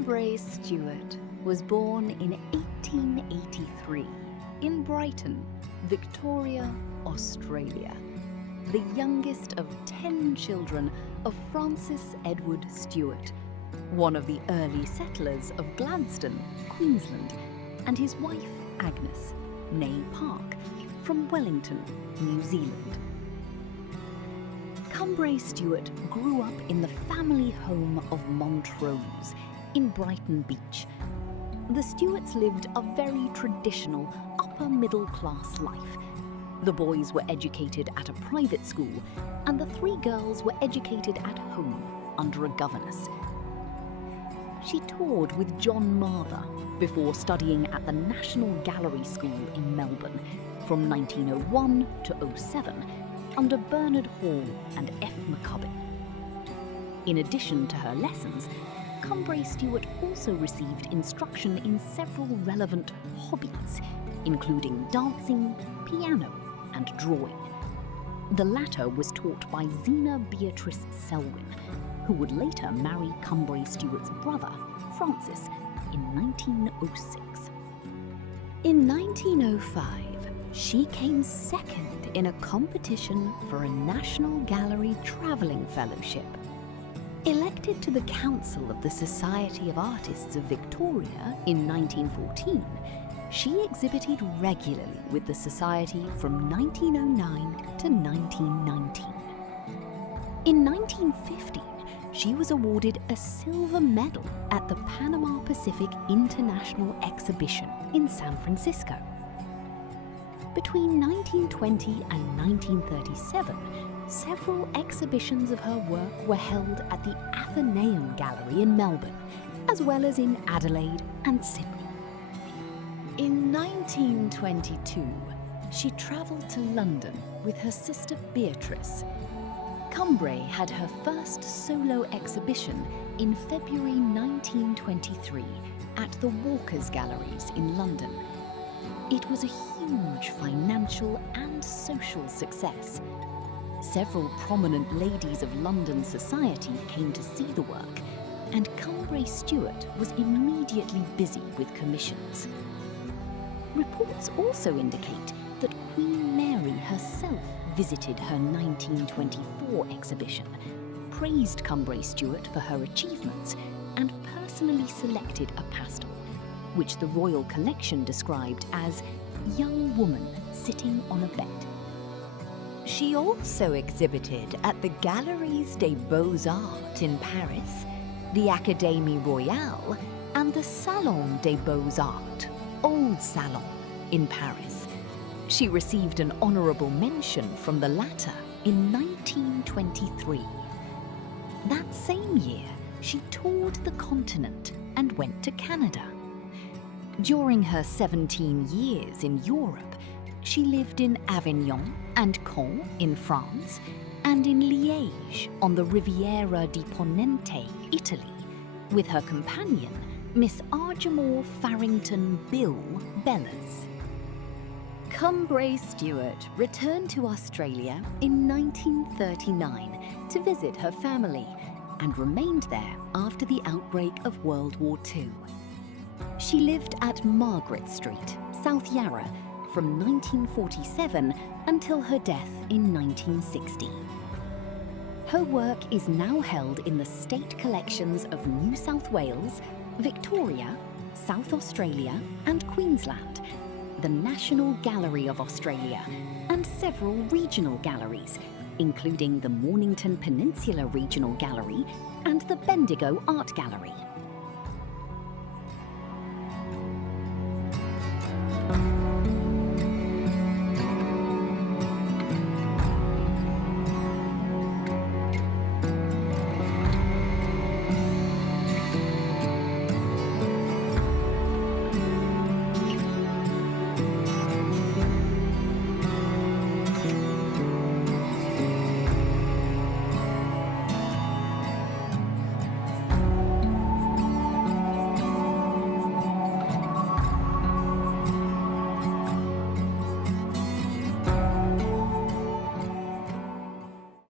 Cumbrae Stewart was born in 1883 in Brighton, Victoria, Australia, the youngest of 10 children of Francis Edward Stewart, one of the early settlers of Gladstone, Queensland, and his wife Agnes, née Park, from Wellington, New Zealand. Cumbrae Stewart grew up in the family home of Montrose in Brighton Beach. The Stewarts lived a very traditional upper-middle-class life. The boys were educated at a private school, and the 3 girls were educated at home under a governess. She toured with John Mather before studying at the National Gallery School in Melbourne from 1901 to 07 under Bernard Hall and F. McCubbin. In addition to her lessons, Cumbrae Stewart also received instruction in several relevant hobbies, including dancing, piano, and drawing. The latter was taught by Zena Beatrice Selwyn, who would later marry Cumbrae Stewart's brother, Francis, in 1906. In 1905, she came second in a competition for a National Gallery Travelling Fellowship. Elected to the Council of the Society of Artists of Victoria in 1914, she exhibited regularly with the Society from 1909 to 1919. In 1915, she was awarded a silver medal at the Panama Pacific International Exhibition in San Francisco. Between 1920 and 1937, several exhibitions of her work were held at the Athenaeum Gallery in Melbourne, as well as in Adelaide and Sydney. In 1922, she travelled to London with her sister Beatrice. Cumbrae had her first solo exhibition in February 1923 at the Walker's Galleries in London. It was a huge financial and social success. Several prominent ladies of London society came to see the work, and Cumbrae Stewart was immediately busy with commissions. Reports also indicate that Queen Mary herself visited her 1924 exhibition, praised Cumbrae Stewart for her achievements, and personally selected a pastel, which the Royal Collection described as young woman sitting on a bed. She also exhibited at the Galeries des Beaux-Arts in Paris, the Académie Royale, and the Salon des Beaux-Arts, Old Salon, in Paris. She received an honourable mention from the latter in 1923. That same year, she toured the continent and went to Canada. During her 17 years in Europe, she lived in Avignon and Caen in France, and in Liège on the Riviera di Ponente, Italy, with her companion, Miss Arjamore Farrington Bill Bellas. Cumbrae Stewart returned to Australia in 1939 to visit her family and remained there after the outbreak of World War II. She lived at Margaret Street, South Yarra, from 1947 until her death in 1960. Her work is now held in the state collections of New South Wales, Victoria, South Australia and Queensland, the National Gallery of Australia, and several regional galleries, including the Mornington Peninsula Regional Gallery and the Bendigo Art Gallery.